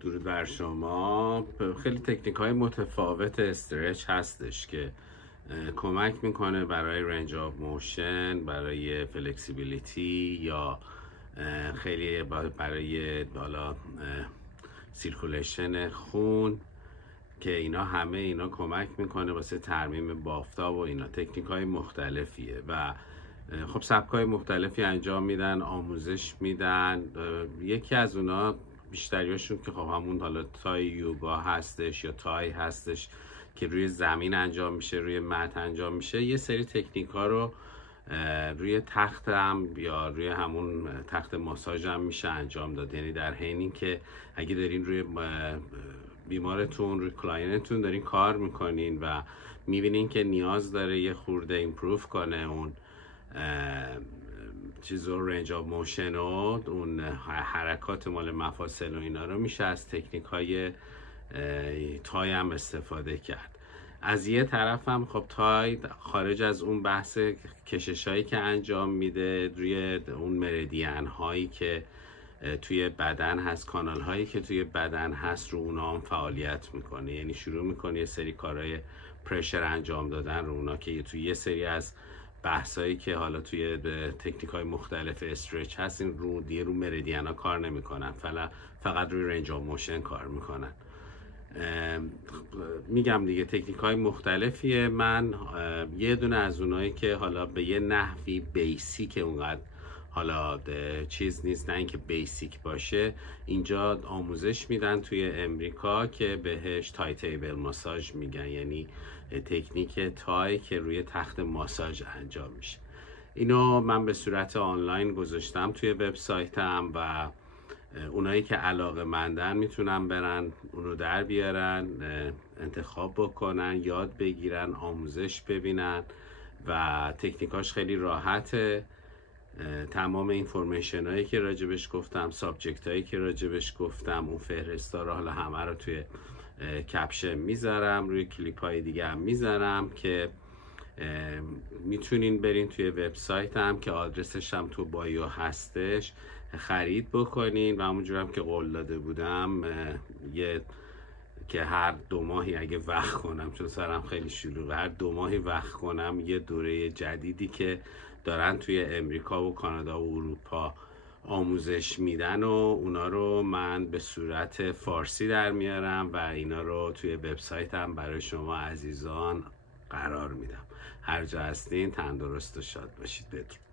درود بر شما. خیلی تکنیک های متفاوت استرچ هستش که کمک میکنه برای رنج آف موشن، برای فلکسیبیلیتی یا خیلی برای سیرکولیشن خون، که اینا کمک میکنه واسه ترمیم بافتا و اینا. تکنیک های مختلفیه و خب سبک های مختلفی انجام میدن، آموزش میدن. یکی از اونا بیشتریاشون که خب همون حالا تای یوگا هستش یا تای هستش که روی زمین انجام میشه، روی مت انجام میشه. یه سری تکنیک ها رو روی تخت هم یا روی همون تخت ماساژ هم میشه انجام داد. یعنی در حین که اگه دارین روی بیمارتون، روی کلاینتون دارین کار میکنین و میبینین که نیاز داره یه خورده ایمپروف کنه اون چیزو، رنج آف موشن و اون حرکات مال مفاصل و اینا رو میشه از تکنیک های تای هم استفاده کرد. از یه طرف هم خب تای خارج از اون بحث کشش هایی که انجام میده روی اون مریدین هایی که توی بدن هست، کانال هایی که توی بدن هست، رو اونا هم فعالیت میکنه. یعنی شروع میکنه یه سری کارهای پرشر انجام دادن رو اونا که توی یه سری از بحثایی که حالا توی تکنیک های مختلف استرچ هست، این رو مریدین ها کار نمیکنن، فقط روی رنج آف موشن کار میکنن. میگم دیگه تکنیک های مختلفیه. من یه دونه از اونایی که حالا به یه نحوی بیسیک، اونقدر حالا چیز نیست، نه اینکه بیسیک باشه، اینجا آموزش میدن توی امریکا که بهش تای تیبل ماساژ میگن. یعنی تکنیک تای که روی تخت ماساژ انجام میشه. اینو من به صورت آنلاین گذاشتم توی وبسایتم و اونایی که علاقه مندن میتونن برن اونو در بیارن، انتخاب بکنن، یاد بگیرن، آموزش ببینن و تکنیکاش خیلی راحته. تمام اینفورمیشن هایی که راجبش گفتم، سابجکت هایی که راجبش گفتم، اون فهرستا رو حالا همه رو توی کپشن میذارم، روی کلیپ های دیگه هم میذارم که میتونین برین توی وبسایت هم که آدرسش هم تو بایو هستش خرید بکنین. و همونجور هم که قول داده بودم که هر 2 ماهی اگه وقت کنم، چون سرم خیلی شلوغه، هر 2 ماهی وقت کنم یه دوره جدیدی که دارن توی امریکا و کانادا و اروپا آموزش میدن و اونا رو من به صورت فارسی در میارم و اینا رو توی وبسایتم برای شما عزیزان قرار میدم. هر جا هستین تندرست و شاد باشید. بدرود.